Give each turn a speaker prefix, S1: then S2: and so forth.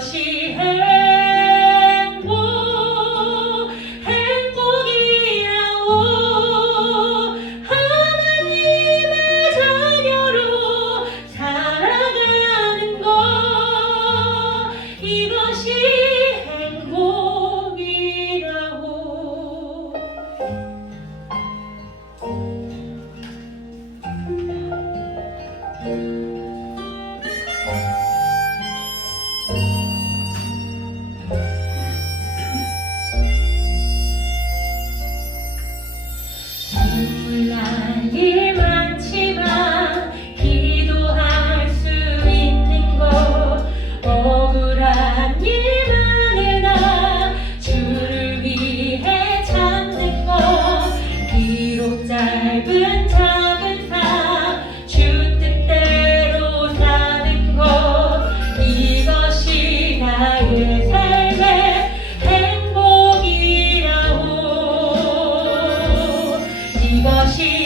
S1: she had. Yeah. 이것이